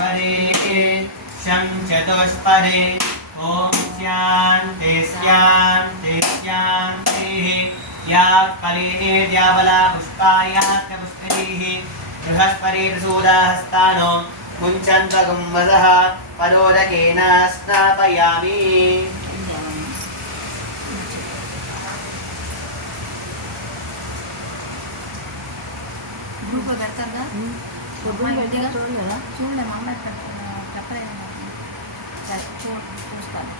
चतुर्वरे शं चतुष्पदे ओम शांति शांति शांतिः या कलिने द्यावला पुष्पायास्य पुष्पैः बृहस्पतिर्सूदाहस्तानो मुञ्चन्त्वगुम्वसः पदोदकेन स्नापयामि। గ్రూప్ పెడతారా చూడండి మా అమ్మాయి చెప్పలేదు చూస్తాను.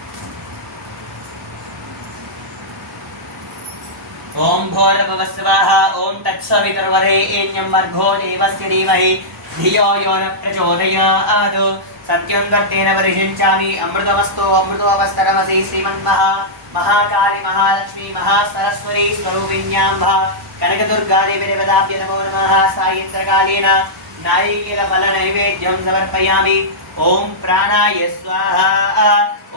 ओम भोर्भुवः स्वाहा ओम तत्सवितुर्वरेण्यं भर्गो देवस्य धीमहि धियो यो न प्रचोदयात् सत्यं कर्तेन परिषिञ्चामि अमृतमस्तु अमृतोपस्तरमसि महाकाली महालक्ष्मी महासरस्वती स्वरूपिण्यां कनकदुर्गादेवी देवताभ्य नमो नमः। सायंत्रकालेन नारिकेलफलनैवेद्यं समर्पयामि। ओम प्राणाय स्वाहा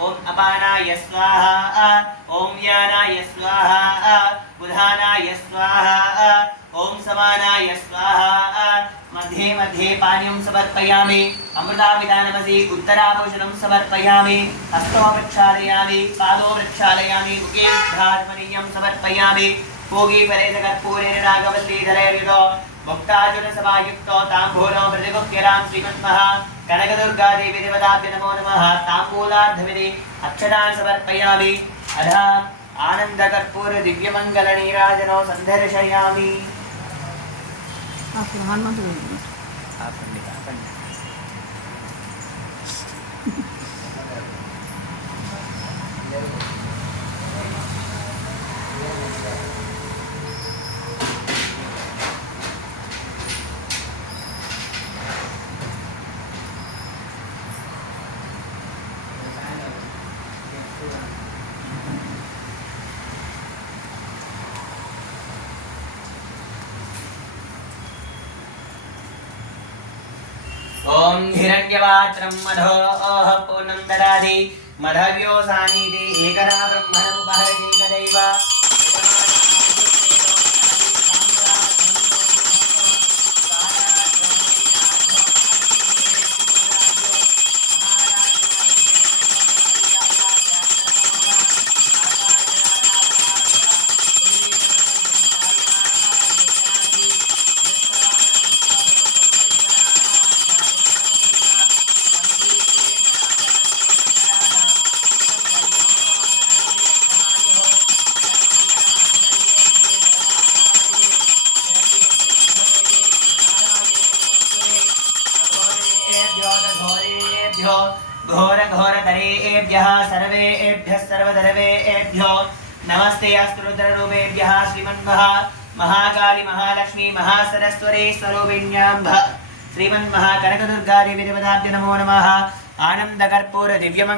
ओम अपानाय स्वाहा ओम यानाय स्वाहा उधानाय स्वाहा ओम समानाय स्वाहा। मध्ये मध्ये पानीयं समर्पयामि। अमृताभिधानमसि उत्तराभूषणं समर्पयामि। हस्तो प्रक्षालयामि पादो प्रक्षालयामि मुखे धार्मणीयं समर्पयामि। भोगी परेश कर्पूरेण नागवल्लीधरयुतो भक्तार्जुन सभायुक्तो ताम्बूलो प्रतिगुह्यरां श्रीमन्मः कनकदुर्गादेवी देवताभ्य नमो नमः। ताम्बूलार्धविधि अक्षतान् समर्पयामि। अधः आनन्दकर्पूर दिव्यमङ्गलनीराजनो सन्दर्शयामि। ओम हिरण्यवात्रं मधो ओह पूर्णं ददाति मधव्यो सानीति एकदा ब्रह्मणमुपहरति कदैव। घोर घोर दरेभ्यः सर्वेभ्यः सर्वदर्वेभ्यो नमस्ते अस्तु रुद्ररूपेभ्यः श्रीमन्मः महाकाली महालक्ष्मी महासरस्वती स्वरूपिण्यां श्रीमन्मः कनकदुर्गादेवी देवताभ्यो नमो नमः। आनन्दकर्पूर दिव्यमङ्गल